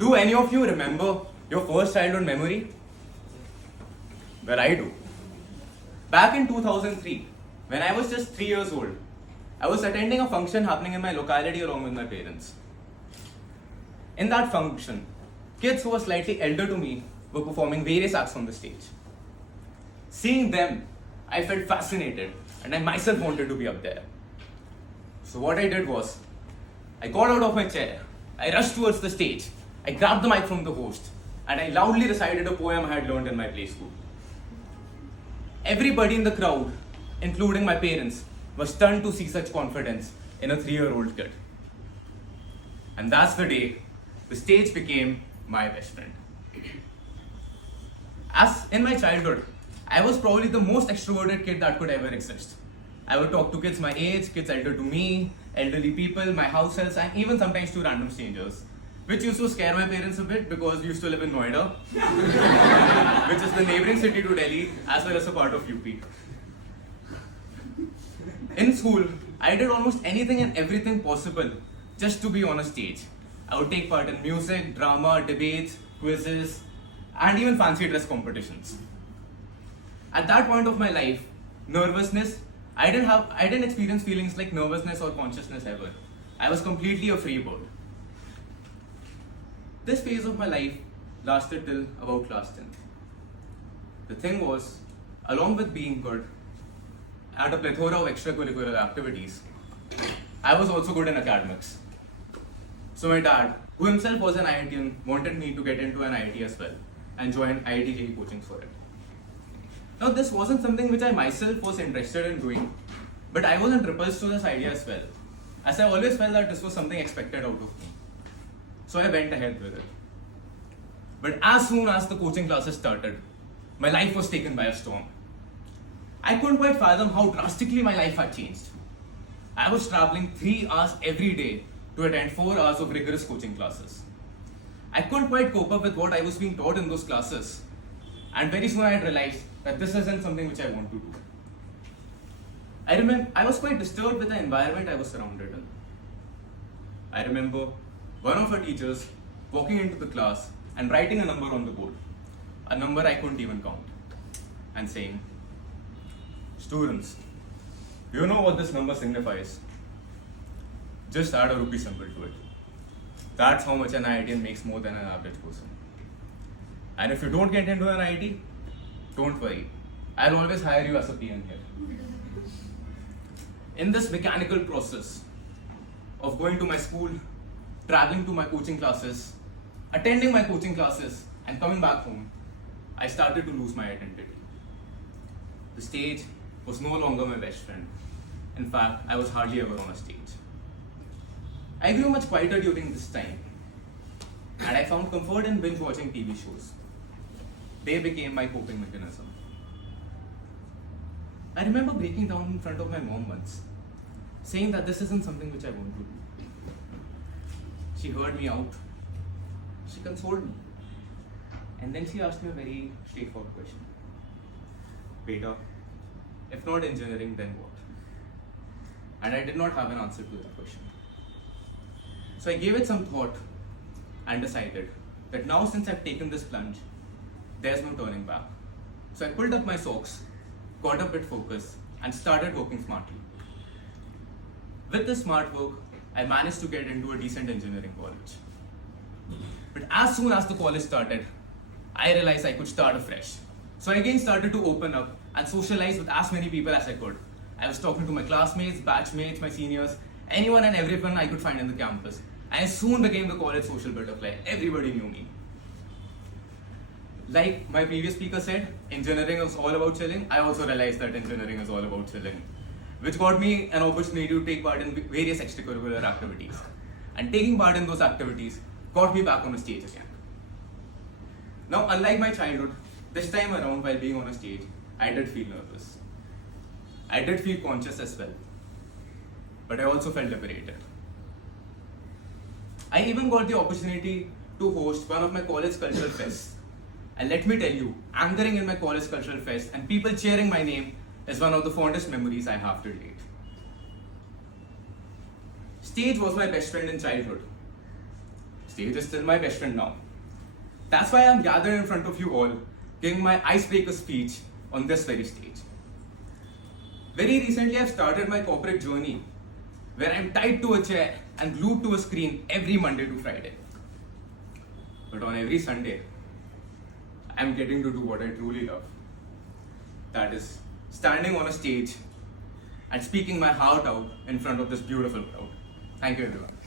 Do any of you remember your first childhood memory? Well, I do. Back in 2003, when I was just 3 years old, I was attending a function happening in my locality along with my parents. In that function, kids who were slightly elder to me were performing various acts on the stage. Seeing them, I felt fascinated and I myself wanted to be up there. So what I did was, I got out of my chair, I rushed towards the stage, I grabbed the mic from the host, and I loudly recited a poem I had learned in my play school. Everybody in the crowd, including my parents, was stunned to see such confidence in a 3-year-old kid. And that's the day the stage became my best friend. As in my childhood, I was probably the most extroverted kid that could ever exist. I would talk to kids my age, kids elder to me, elderly people, my house helps, and even sometimes to random strangers, which used to scare my parents a bit because we used to live in Noida, which is the neighboring city to Delhi, as well as a part of UP. In school, I did almost anything and everything possible just to be on a stage. I would take part in music, drama, debates, quizzes, and even fancy dress competitions. At that point of my life, nervousness, I didn't experience feelings like nervousness or consciousness ever. I was completely a free bird. This phase of my life lasted till about class 10th. The thing was, along with being good at a plethora of extracurricular activities, I was also good in academics. So my dad, who himself was an IITian, wanted me to get into an IIT as well and join IIT JEE coaching for it. Now this wasn't something which I myself was interested in doing, but I wasn't repulsed to this idea as well, as I always felt that this was something expected out of me. So I went ahead with it. But as soon as the coaching classes started, my life was taken by a storm. I couldn't quite fathom how drastically my life had changed. I was traveling 3 hours every day to attend 4 hours of rigorous coaching classes. I couldn't quite cope up with what I was being taught in those classes, and very soon I realized that this isn't something which I want to do. I was quite disturbed with the environment I was surrounded in. I remember one of our teachers walking into the class and writing a number on the board, a number I couldn't even count, and saying, "Students, do you know what this number signifies? Just add a rupee symbol to it. That's how much an IITian makes more than an average person. And if you don't get into an IIT, don't worry. I'll always hire you as a PN here." In this mechanical process of going to my school, traveling to my coaching classes, attending my coaching classes, and coming back home, I started to lose my identity. The stage was no longer my best friend. In fact, I was hardly ever on a stage. I grew much quieter during this time, and I found comfort in binge watching TV shows. They became my coping mechanism. I remember breaking down in front of my mom once, saying that this isn't something which I want to do. She heard me out. She consoled me. And then she asked me a very straightforward question. "Beta, if not engineering, then what?" And I did not have an answer to that question. So I gave it some thought and decided that now since I've taken this plunge, there's no turning back. So I pulled up my socks, got a bit focused, and started working smartly. With this smart work, I managed to get into a decent engineering college. But as soon as the college started, I realized I could start afresh. So I again started to open up and socialize with as many people as I could. I was talking to my classmates, batchmates, my seniors, anyone and everyone I could find in the campus. And I soon became the college social butterfly. Everybody knew me. Like my previous speaker said, engineering is all about chilling. I also realized that engineering is all about chilling, which got me an opportunity to take part in various extracurricular activities. And taking part in those activities got me back on the stage again. Now, unlike my childhood, this time around while being on a stage, I did feel nervous. I did feel conscious as well. But I also felt liberated. I even got the opportunity to host one of my college cultural fests. And let me tell you, anchoring in my college cultural fest and people cheering my name is one of the fondest memories I have to date. Stage was my best friend in childhood. Stage is still my best friend now. That's why I'm gathered in front of you all, giving my icebreaker speech on this very stage. Very recently, I've started my corporate journey, where I'm tied to a chair and glued to a screen every Monday to Friday. But on every Sunday, I'm getting to do what I truly love. That is, standing on a stage and speaking my heart out in front of this beautiful crowd. Thank you, everyone.